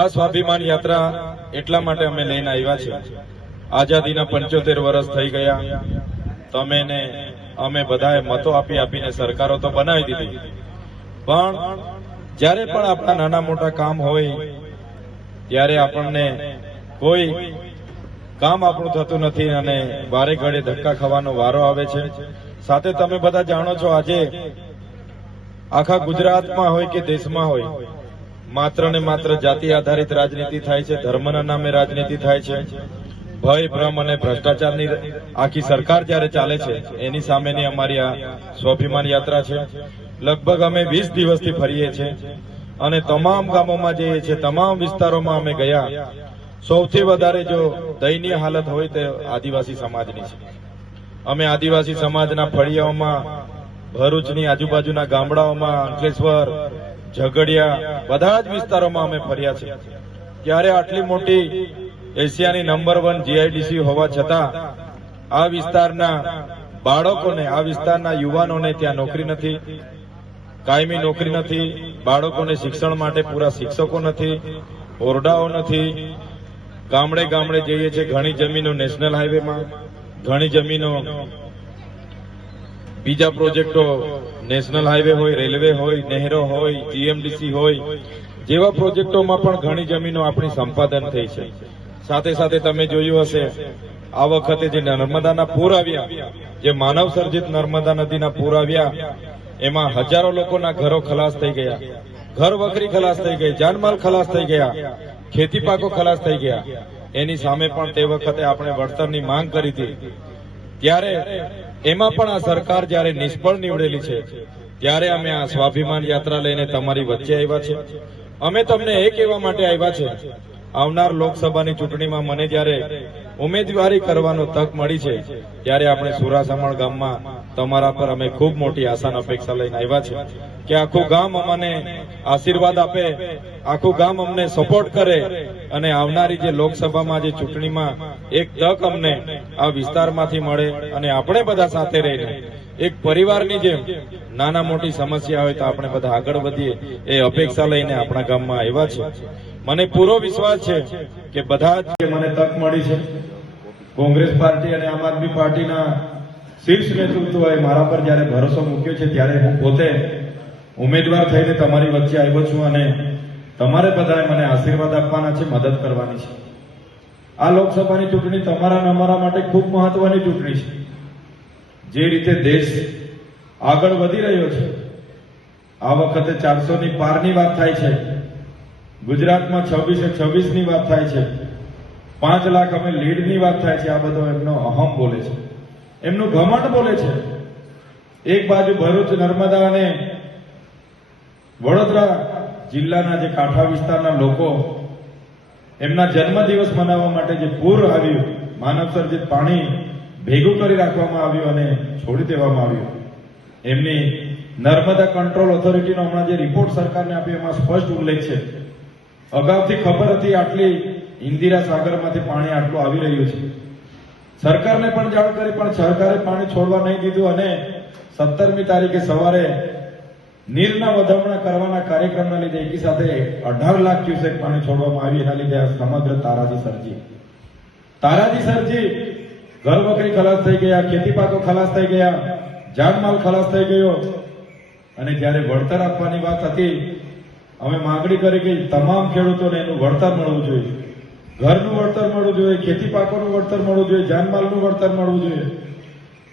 આ સ્વાભિમાન યાત્રા એટલા માટે અમે લઈને આવ્યા છે, આઝાદીના 75 વર્ષ થઈ ગયા. તમે ને અમે બધાએ મતો આપી આપીને સરકારો તો બનાવી દીધી, પણ જ્યારે પણ આપણા નાના મોટા કામ હોય ત્યારે આપણને કોઈ કામ આપણું થતું નથી અને વારે ઘડે ધક્કા ખાવાનો વારો આવે છે. સાથે તમે બધા જાણો છો, આજે આખા ગુજરાતમાં હોય કે દેશમાં હોય, માત્ર ને માત્ર જાતિ આધારિત રાજનીતિ થાય છે, ધર્મના નામે રાજનીતિ થાય છે. ભય, ભ્રમ અને ભ્રષ્ટાચારની આખી સરકાર જ્યારે ચાલે છે, એની સામેની અમારી આ સ્વાભિમાન યાત્રા છે. લગભગ અમે 20 દિવસથી ફરીએ છીએ અને તમામ ગામોમાં જઈએ છીએ, તમામ વિસ્તારોમાં અમે ગયા. સૌથી વધારે જો દયનીય હાલત હોય તે આદિવાસી સમાજની છે. અમે આદિવાસી સમાજના ફળિયાઓમાં, ભરૂચની આજુબાજુના ગામડાઓમાં, અંકલેશ્વર, ઝઘડિયા, બધા જ વિસ્તારોમાં અમે ફર્યા છે. ત્યારે આટલી મોટી એશિયાની નંબર 1 જીઆઈડીસી હોવા છતાં આ વિસ્તારના બાળકોને, આ વિસ્તારના યુવાનોને ત્યાં નોકરી નથી, કાયમી નોકરી નથી, બાળકોને શિક્ષણ માટે પૂરા શિક્ષકો નથી, ઓરડાઓ નથી. ગામડે ગામડે જઈએ છીએ, ઘણી જમીનો નેશનલ હાઈવેમાં, ઘણી જમીનો બીજા પ્રોજેક્ટો, નેશનલ હાઈવે હોય, રેલવે હોય, નહેરો હોય, જીએમડીસી હોય, જેવા પ્રોજેક્ટોમાં પણ ઘણી જમીનો આપણી સંપાદન થઈ છે. સાથે સાથે તમે જોયું હશે, આ વખતે જે નર્મદાના પૂર આવ્યા, જે માનવ સર્જિત નર્મદા નદીના પૂર આવ્યા, એમાં હજારો લોકોના ઘરો ખલાસ થઈ ગયા, ઘર વખરી ખલાસ થઈ ગઈ, જાનમાલ ખલાસ થઈ ગયા, ખેતી પાકો ખલાસ થઈ ગયા. એની સામે પણ તે વખતે આપણે વળતરની માંગ કરી હતી. ત્યારે એમાં પણ આ સરકાર જ્યારે નિષ્ફળ નીવડેલી છે, ત્યારે અમે આ સ્વાભિમાન યાત્રા લઈને તમારી વચ્ચે આવ્યા છે. અમે તમને એ કહેવા માટે આવ્યા છે, આવનાર લોકસભાની ચૂંટણીમાં મને જ્યારે ઉમેદવારી કરવાનો તક મળી છે, ત્યારે આપણે સુરાસમણ ગામમાં તમારા પર અમે ખૂબ મોટી આશા અપેક્ષા લઈને આવ્યા છે કે આખું ગામ અમને આશીર્વાદ આપે, આખું ગામ અમને સપોર્ટ કરે અને આવનારી જે લોકસભામાં જે ચૂંટણીમાં એક તક અમને આ વિસ્તારમાંથી મળે અને આપણે બધા સાથે રહીને એક પરિવારની જેમ નાના મોટી સમસ્યા હોય તો આપણે બધા આગળ વધીએ, એ અપેક્ષા લઈને આપણા ગામમાં આવ્યા છે. મને પૂરો વિશ્વાસ છે કે બધા જ મને તક મળી છે, કોંગ્રેસ પાર્ટી અને આમ આદમી પાર્ટીના શીર્ષ નેતૃત્વએ મારા પર જયારે ભરોસો મૂક્યો છે, ત્યારે હું પોતે ઉમેદવાર થઈને તમારી વચ્ચે આવ્યો છું અને તમારે બધાએ મને આશીર્વાદ આપવાના છે, મદદ કરવાની છે. આ લોકસભાની ચૂંટણી તમારા અને અમારા માટે ખૂબ મહત્વની ચૂંટણી છે. જે રીતે દેશ આગળ વધી રહ્યો છે, આ વખતે 400ની પારની વાત થાય છે, ગુજરાતમાં 26-26ની વાત થાય છે, 5 લાખ અમે લીડની વાત થાય છે. આ બધો એમનો અહમ બોલે છે, એમનું ઘમંડ બોલે છે. એક બાજુ ભરૂચ, નર્મદા અને વડોદરા જિલ્લાના જે કાંઠા વિસ્તારના લોકો, એમના જન્મદિવસ મનાવવા માટે જે પૂર આવ્યું, માનવ સર્જિત પાણી ભેગું કરી રાખવામાં આવ્યું અને છોડી દેવામાં આવ્યું. એમની નર્મદા કંટ્રોલ ઓથોરિટીનો હમણાં જે રિપોર્ટ સરકારને આપ્યો, એમાં સ્પષ્ટ ઉલ્લેખ છે, અગાઉથી ખબર હતી આટલી ઇન્દિરા સાગરમાંથી પાણી આટલું આવી રહ્યું છે. સરકારને પણ જાણ કરી, પણ સરકારે પાણી છોડવા નહીં દીધું અને 17મી તારીખે સવારે નીરના વધામણા કરવાના કાર્યક્રમના લીધે એકી સાથે 18 લાખ ક્યુસેક પાણી છોડવામાં આવ્યું. એના લીધે આ સમગ્ર તારાજી સર્જી, ઘર વખરી ખલાસ થઈ ગયા, ખેતી પાકો ખલાસ થઈ ગયા, જાનમાલ ખલાસ થઈ ગયો. અને જ્યારે વળતર આપવાની વાત હતી, અમે માંગણી કરી કે તમામ ખેડૂતોને એનું વળતર મળવું જોઈએ, ઘરનું વળતર મળવું જોઈએ, ખેતી પાકોનું વળતર મળવું જોઈએ, જાનમાલનું વળતર મળવું જોઈએ.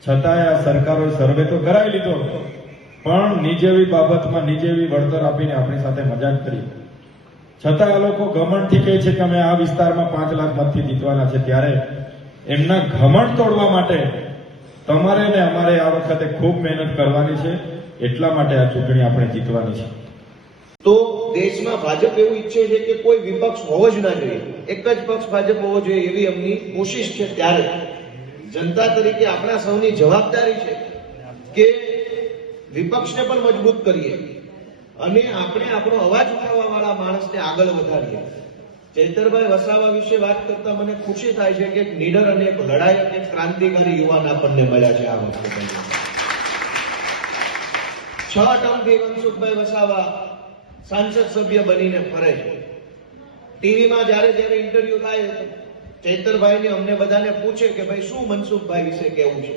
છતાંય આ સરકારોએ સર્વે તો કરાવી લીધો, પણ નીચેવી બાબતમાં નીચેવી વળતર આપીને આપણી સાથે મજાક કરી. છતાં આ લોકો ઘમંડથી કહે છે કે અમે આ વિસ્તારમાં 5 લાખ મતથી જીતવાના છે. ત્યારે એમના ઘમંડ તોડવા માટે તમારે ને અમારે આ વખતે ખૂબ મહેનત કરવાની છે. એટલા માટે આ ચૂંટણી આપણે જીતવાની છે. તો દેશમાં ભાજપ એવું ઈચ્છે છે કે કોઈ વિપક્ષ હોવો જ ના જોઈએ, એક જ પક્ષ ભાજપ હોવો જોઈએ, એવી એમની કોશિશ છે. ત્યારે જનતા તરીકે આપણા સૌની જવાબદારી છે કે વિપક્ષને પણ મજબૂત કરીએ અને આપણે આપણો અવાજ ઉઠાવવા વાળા માણસને આગળ વધારીએ. ચૈતરભાઈ વસાવા વિશે વાત કરતા મને ખુશી થાય છે કે એક નીડર અને એક લડાયક, એક ક્રાંતિકારી યુવાન આપણને મળ્યા છે આ વખતે. 6 ટર્મથી મનસુખભાઈ વસાવા સાંસદ સભ્ય બનીને ફરે છે. ટીવીમાં જ્યારે જ્યારે ઇન્ટરવ્યુ થાય ચૈતરભાઈને અમને બધાને પૂછે કે ભાઈ શું મનસુખભાઈ વિશે કેવું છે,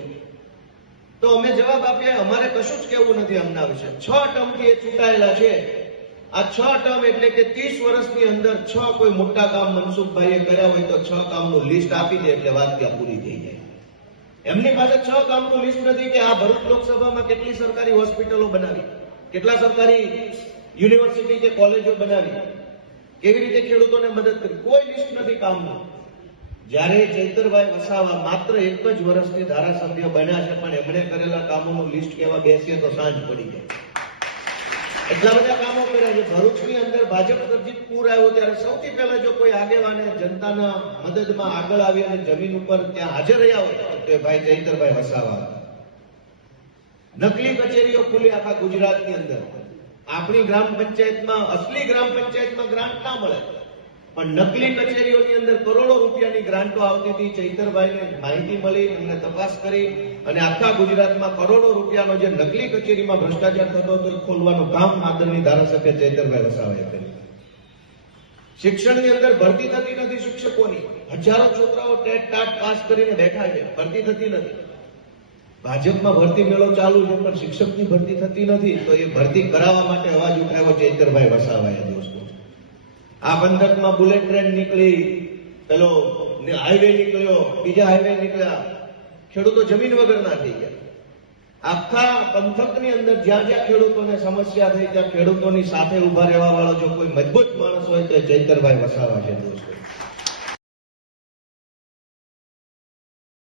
તો અમે જવાબ આપીએ અમારે કશું જ કેવું નથી અમના વિશે. 6 ટર્મથી એ ચૂંટાયેલા છે. આ 6 ટર્મ એટલે કે 30 વર્ષની અંદર 6 કોઈ મોટા કામ મનસુખભાઈએ કર્યા હોય તો 6 કામનું લિસ્ટ આપી દે એટલે વાત ત્યાં પૂરી થઈ જાય. એમની પાસે 6 કામનું લિસ્ટ નથી કે આ ભરૂચ લોકસભામાં કેટલી સરકારી હોસ્પિટલો બનાવી, કેટલા સરકારી યુનિવર્સિટી કે કોલેજો બનાવી, કેવી રીતે ખેડૂતોને મદદ કરી, કોઈ લિસ્ટ નથી કામનું. જ્યારે ચૈતરભાઈ વસાવા માત્ર 1 જ વર્ષથી ધારાસભ્ય બન્યા છે પણ એમણે કરેલા કામોનું લિસ્ટ કેવા બેસીએ તો સાંજ પડી જાય. એટલા બધા કામો કર્યા છે. ભરૂચની અંદર ભાજપ સર્જિત પૂર આવ્યો ત્યારે સૌથી પહેલા જો કોઈ આગેવાને જનતાના મદદમાં આગળ આવી અને જમીન ઉપર ત્યાં હાજર રહ્યા હોય તો એ ભાઈ ચૈતરભાઈ વસાવા હતા. નકલી કચેરીઓ ખુલી આખા ગુજરાતની અંદર. આપણી ગ્રામ પંચાયતમાં, અસલી ગ્રામ પંચાયતમાં ગ્રાન્ટ ના મળે પણ નકલી કચેરીઓની અંદર કરોડો રૂપિયાની ગ્રાન્ટો આવતી હતી. ચૈતરભાઈને માહિતી મળી, એમને તપાસ કરી અને આખા ગુજરાતમાં કરોડો રૂપિયાનો જે નકલી કચેરીમાં ભ્રષ્ટાચાર થતો હતો એ ખોલવાનું કામ આદરણીય ધારાસભ્ય ચૈતરભાઈ વસાવાએ કર્યું. શિક્ષણની અંદર ભરતી થતી નથી શિક્ષકોની. હજારો છોકરાઓ ટેટ ટાટ પાસ કરીને બેઠા છે, ભરતી થતી નથી. ભાજપમાં ભરતી મેળો ચાલુ છે પણ શિક્ષકની ભરતી થતી નથી. તો એ ભરતી કરાવવા માટે અવાજ ઉઠાવ્યો ચૈતરભાઈ વસાવાએ. દોસ્તો, આ પંથકમાં બુલેટ ટ્રેન નીકળી, પેલો હાઈવે નીકળ્યો, બીજા હાઈવે નીકળ્યા, ખેડૂતો જમીન વગરના થઈ ગયા. આખા પંથકની અંદર જ્યાં જ્યાં ખેડૂતોને સમસ્યા થઈ ત્યાં ખેડૂતોની સાથે ઉભા રહેવા વાળો જો કોઈ મજબૂત માણસ હોય તો ચૈતરભાઈ વસાવા છે. દોસ્તો,